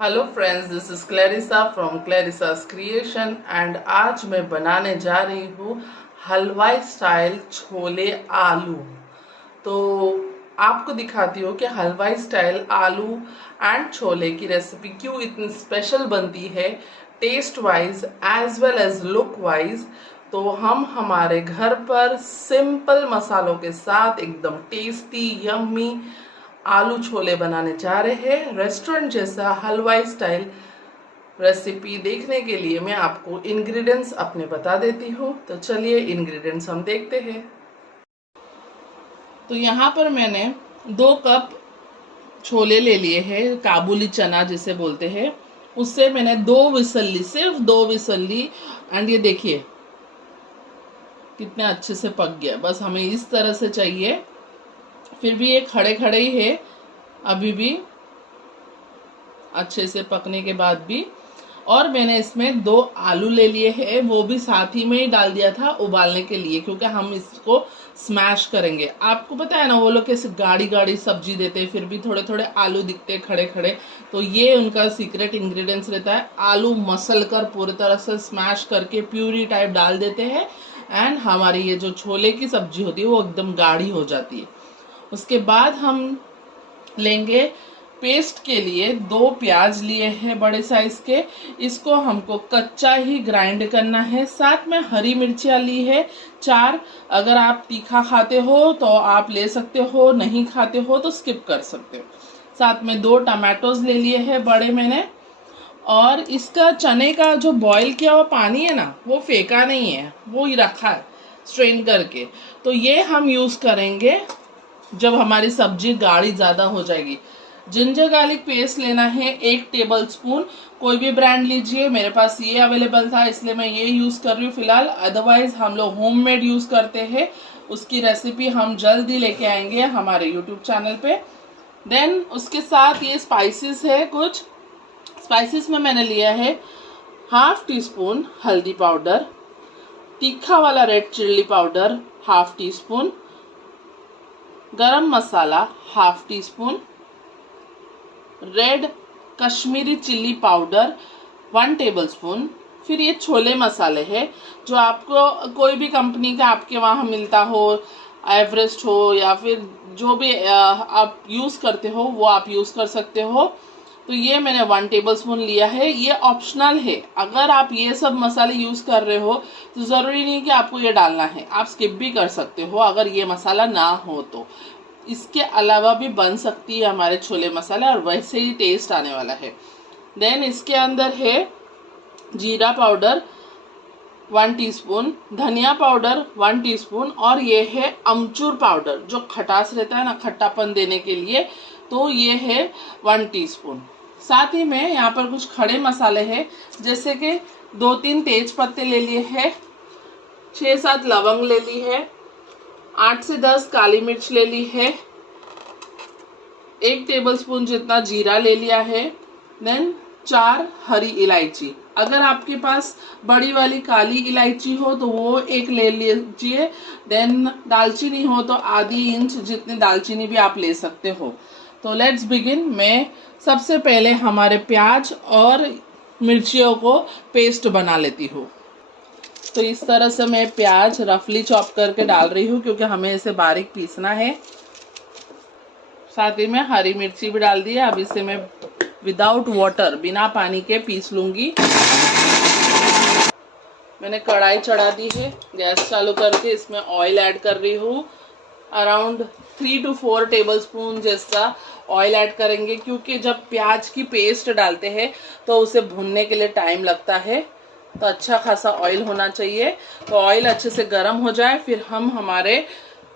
Hello friends, this is Clarissa from Clarissa's creation and आज मैं बनाने जा रही हूँ हलवाई स्टाइल छोले आलू। तो आपको दिखाती हूँ कि हलवाई स्टाइल आलू एंड छोले की रेसिपी क्यों इतनी स्पेशल बनती है, taste wise as well as look wise. तो हम हमारे घर पर सिंपल मसालों के साथ एकदम टेस्टी यम्मी आलू छोले बनाने जा रहे हैं। रेस्टोरेंट जैसा हलवाई स्टाइल रेसिपी देखने के लिए मैं आपको इंग्रेडिएंट्स अपने बता देती हूँ। तो चलिए इंग्रेडिएंट्स हम देखते हैं। तो यहाँ पर मैंने 2 कप छोले ले लिए हैं, काबुली चना जिसे बोलते हैं। उससे मैंने 2 विसल ली, सिर्फ 2 विसल ली। एंड ये देखिए कितने अच्छे से पक गया। बस हमें इस तरह से चाहिए। फिर भी ये खड़े खड़े ही है अभी भी, अच्छे से पकने के बाद भी। और मैंने इसमें 2 आलू ले लिए हैं, वो भी साथ ही में ही डाल दिया था उबालने के लिए, क्योंकि हम इसको स्मैश करेंगे। आपको पता है ना, वो लोग कैसे गाढ़ी गाढ़ी सब्जी देते हैं, फिर भी थोड़े थोड़े आलू दिखते हैं खड़े खड़े। तो ये उनका सीक्रेट इंग्रेडिएंट्स रहता है। आलू मसल कर पूरी तरह से स्मैश करके प्यूरी टाइप डाल देते हैं एंड हमारी ये जो छोले की सब्जी होती है वो एकदम गाढ़ी हो जाती है। उसके बाद हम लेंगे पेस्ट के लिए 2 प्याज लिए हैं बड़े साइज के। इसको हमको कच्चा ही ग्राइंड करना है। साथ में हरी मिर्चियाँ ली है 4। अगर आप तीखा खाते हो तो आप ले सकते हो, नहीं खाते हो तो स्किप कर सकते हो। साथ में 2 टमाटोज ले लिए हैं बड़े मैंने। और इसका चने का जो बॉईल किया हुआ पानी है ना, वो फेंका नहीं है, वो ही रखा है स्ट्रेन करके। तो ये हम यूज़ करेंगे जब हमारी सब्जी गाढ़ी ज़्यादा हो जाएगी। जिंजर गार्लिक पेस्ट लेना है 1 टेबल स्पून। कोई भी ब्रांड लीजिए, मेरे पास ये अवेलेबल था इसलिए मैं ये यूज़ कर रही हूँ फिलहाल। अदरवाइज हम लोग होममेड यूज़ करते हैं, उसकी रेसिपी हम जल्दी लेके आएंगे हमारे यूट्यूब चैनल पे। देन उसके साथ ये स्पाइसेस है कुछ। स्पाइसेस में मैंने लिया है 1/2 टीस्पून हल्दी पाउडर, तीखा वाला रेड चिल्ली पाउडर 1/2 टीस्पून, गरम मसाला 1/2 teaspoon, red Kashmiri chilli powder 1 tablespoon. फिर ये छोले मसाले है जो आपको कोई भी कंपनी का आपके वहाँ मिलता हो, एवरेस्ट हो या फिर जो भी आप यूज़ करते हो वो आप यूज़ कर सकते हो। तो ये मैंने 1 टेबलस्पून लिया है। ये ऑप्शनल है, अगर आप ये सब मसाले यूज़ कर रहे हो तो ज़रूरी नहीं कि आपको ये डालना है, आप स्किप भी कर सकते हो अगर ये मसाला ना हो तो। इसके अलावा भी बन सकती है हमारे छोले मसाला और वैसे ही टेस्ट आने वाला है। देन इसके अंदर है जीरा पाउडर 1 टीस्पून, धनिया पाउडर 1 टीस्पून और ये है अमचूर पाउडर जो खटास रहता है ना, खट्टापन देने के लिए, तो ये है 1 टीस्पून। साथ ही में यहाँ पर कुछ खड़े मसाले हैं, जैसे कि 2-3 तेज पत्ते ले लिए हैं, 6-7 लवंग ले ली है, 8 से 10 काली मिर्च ले ली है, 1 टेबलस्पून जितना जीरा ले लिया है। देन 4 हरी इलायची। अगर आपके पास बड़ी वाली काली इलायची हो तो वो 1 ले लीजिए। देन दालचीनी हो तो आधी इंच जितनी दालचीनी भी आप ले सकते हो। तो लेट्स बिगिन। मैं सबसे पहले हमारे प्याज और मिर्चियों को पेस्ट बना लेती हूँ। तो इस तरह से मैं प्याज रफली चॉप करके डाल रही हूँ क्योंकि हमें इसे बारीक पीसना है। साथ ही में हरी मिर्ची भी डाल दी है। अब इसे मैं विदाउट वाटर, बिना पानी के पीस लूँगी। मैंने कढ़ाई चढ़ा दी है, गैस चालू करके इसमें ऑयल ऐड कर रही हूँ। अराउंड 3 to 4 टेबलस्पून जैसा ऑयल ऐड करेंगे, क्योंकि जब प्याज की पेस्ट डालते हैं तो उसे भूनने के लिए टाइम लगता है, तो अच्छा खासा ऑयल होना चाहिए। तो ऑयल अच्छे से गर्म हो जाए फिर हम हमारे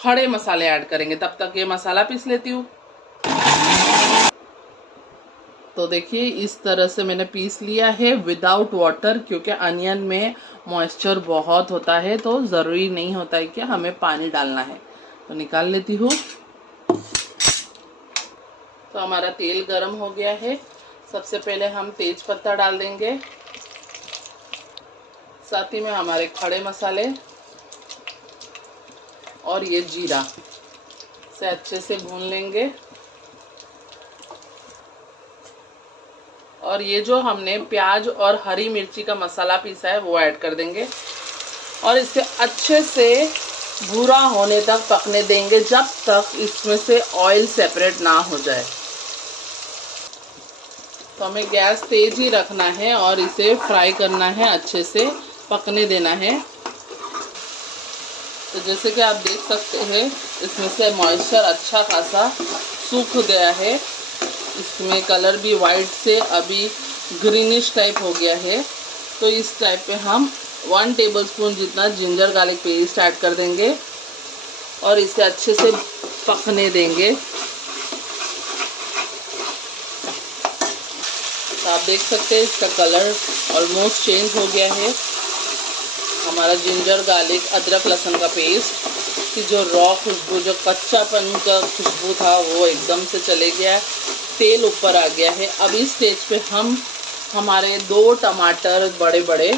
खड़े मसाले ऐड करेंगे। तब तक ये मसाला पीस लेती हूँ। तो देखिए इस तरह से मैंने पीस लिया है विदाउट वाटर, क्योंकि अनियन में मॉइस्चर बहुत होता है तो ज़रूरी नहीं होता है कि हमें पानी डालना है। तो निकाल लेती हूँ। तो हमारा तेल गरम हो गया है। सबसे पहले हम तेज पत्ता डाल देंगे, साथ ही में हमारे खड़े मसाले और ये जीरा से अच्छे से भून लेंगे। और ये जो हमने प्याज और हरी मिर्ची का मसाला पीसा है वो ऐड कर देंगे और इसे अच्छे से भूरा होने तक पकने देंगे जब तक इसमें से ऑयल सेपरेट ना हो जाए। तो हमें गैस तेज ही रखना है और इसे फ्राई करना है, अच्छे से पकने देना है। तो जैसे कि आप देख सकते हैं इसमें से मॉइस्चर अच्छा खासा सूख गया है, इसमें कलर भी वाइट से अभी ग्रीनिश टाइप हो गया है। तो इस टाइप पे हम 1 टेबलस्पून जितना जिंजर गार्लिक पेस्ट ऐड कर देंगे और इसे अच्छे से पकने देंगे। तो आप देख सकते हैं इसका कलर ऑलमोस्ट चेंज हो गया है। हमारा जिंजर गार्लिक अदरक लहसुन का पेस्ट की जो रॉ खुशबू, जो कच्चापन का खुशबू था वो एकदम से चले गया है, तेल ऊपर आ गया है। अब इस स्टेज पे हम हमारे 2 टमाटर बड़े बड़े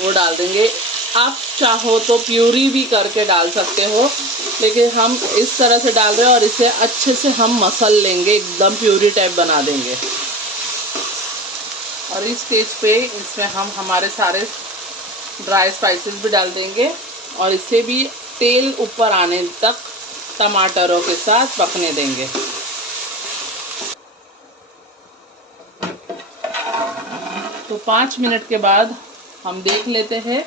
वो डाल देंगे। आप चाहो तो प्यूरी भी करके डाल सकते हो, लेकिन हम इस तरह से डाल रहे हैं और इसे अच्छे से हम मसल लेंगे, एकदम प्यूरी टाइप बना देंगे। और इस स्टेज पे इसमें हम हमारे सारे ड्राई स्पाइसेस भी डाल देंगे और इसे भी तेल ऊपर आने तक टमाटरों के साथ पकने देंगे। तो 5 मिनट के बाद हम देख लेते हैं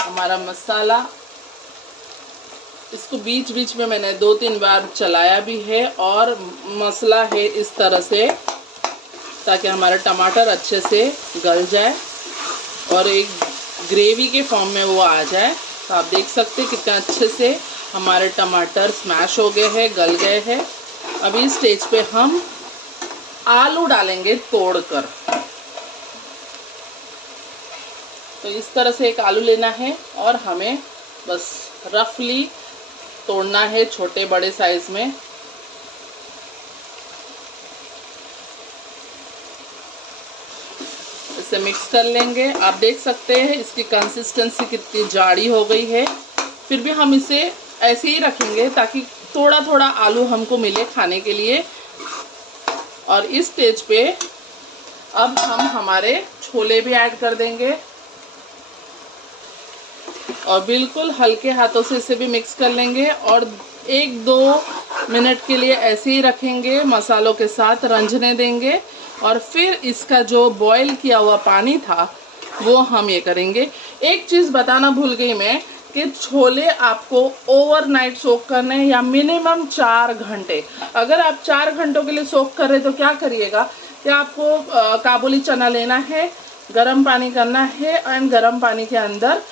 हमारा मसाला। इसको बीच बीच में मैंने 2-3 बार चलाया भी है और मसला है इस तरह से ताकि हमारा टमाटर अच्छे से गल जाए और एक ग्रेवी के फॉर्म में वो आ जाए। तो आप देख सकते हैं कितना अच्छे से हमारे टमाटर स्मैश हो गए हैं, गल गए हैं। अभी इस स्टेज पे हम आलू डालेंगे तोड़कर। तो इस तरह से एक आलू लेना है और हमें बस रफली तोड़ना है छोटे बड़े साइज में। इसे मिक्स कर लेंगे। आप देख सकते हैं इसकी कंसिस्टेंसी कितनी जाड़ी हो गई है। फिर भी हम इसे ऐसे ही रखेंगे ताकि थोड़ा थोड़ा आलू हमको मिले खाने के लिए। और इस स्टेज पे अब हम हमारे छोले भी ऐड कर देंगे और बिल्कुल हल्के हाथों से इसे भी मिक्स कर लेंगे और 1-2 मिनट के लिए ऐसे ही रखेंगे, मसालों के साथ रंजने देंगे। और फिर इसका जो बॉईल किया हुआ पानी था वो हम ये करेंगे। एक चीज़ बताना भूल गई मैं कि छोले आपको ओवरनाइट सोक करने हैं या मिनिमम 4 घंटे। अगर आप 4 घंटों के लिए सोक कर रहे तो क्या करिएगा कि आपको काबुली चना लेना है, गर्म पानी करना है एंड गर्म पानी के अंदर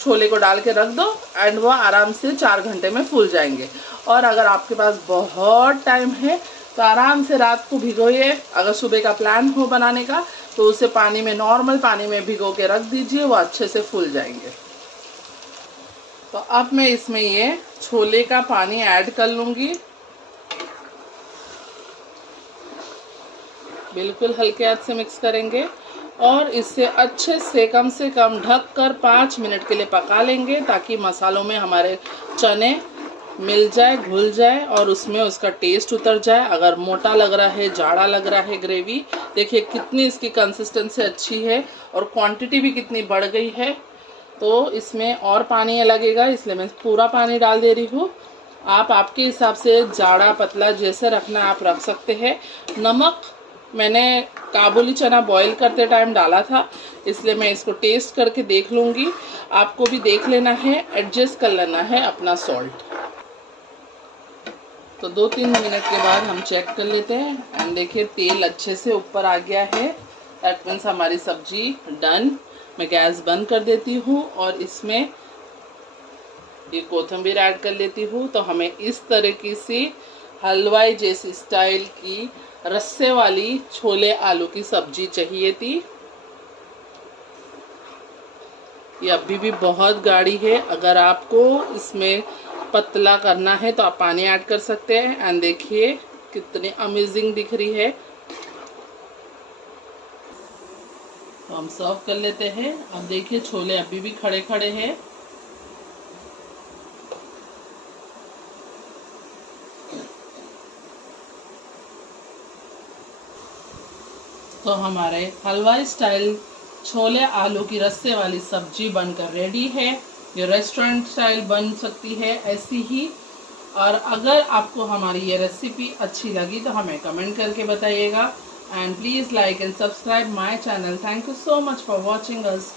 छोले को डाल के रख दो एंड वो आराम से 4 घंटे में फूल जाएंगे। और अगर आपके पास बहुत टाइम है तो आराम से रात को भिगोइए। अगर सुबह का प्लान हो बनाने का तो उसे पानी में, नॉर्मल पानी में भिगो के रख दीजिए, वो अच्छे से फूल जाएंगे। तो अब मैं इसमें ये छोले का पानी ऐड कर लूँगी। बिल्कुल हल्के हाथ से मिक्स करेंगे और इसे अच्छे से कम ढककर 5 मिनट के लिए पका लेंगे ताकि मसालों में हमारे चने मिल जाए, घुल जाए और उसमें उसका टेस्ट उतर जाए। अगर मोटा लग रहा है, जाड़ा लग रहा है ग्रेवी, देखिए कितनी इसकी कंसिस्टेंसी अच्छी है और क्वांटिटी भी कितनी बढ़ गई है। तो इसमें और पानी लगेगा, इसलिए मैं पूरा पानी डाल दे रही हूँ। आप आपके हिसाब से जाड़ा पतला जैसे रखना आप रख सकते हैं। नमक मैंने काबुली चना बॉईल करते टाइम डाला था, इसलिए मैं इसको टेस्ट करके देख लूँगी। आपको भी देख लेना है, एडजस्ट कर लेना है अपना सॉल्ट। तो 2-3 मिनट के बाद हम चेक कर लेते हैं एंड देखिए तेल अच्छे से ऊपर आ गया है। दैट मीन्स हमारी सब्जी डन। मैं गैस बंद कर देती हूँ और इसमें ये कोथिंबीर ऐड कर लेती हूँ। तो हमें इस तरीके से हलवाई जैसी स्टाइल की रस्से वाली छोले आलू की सब्जी चाहिए थी। ये अभी भी बहुत गाढ़ी है। अगर आपको इसमें पतला करना है तो आप पानी ऐड कर सकते हैं। एंड देखिए कितनी अमेजिंग दिख रही है। तो हम सर्व कर लेते हैं। अब देखिए छोले अभी भी खड़े खड़े हैं। तो हमारे हलवाई स्टाइल छोले आलू की रस्से वाली सब्जी बनकर रेडी है। ये रेस्टोरेंट स्टाइल बन सकती है ऐसी ही। और अगर आपको हमारी ये रेसिपी अच्छी लगी तो हमें कमेंट करके बताइएगा। And please like and subscribe my channel. Thank you so much for watching us.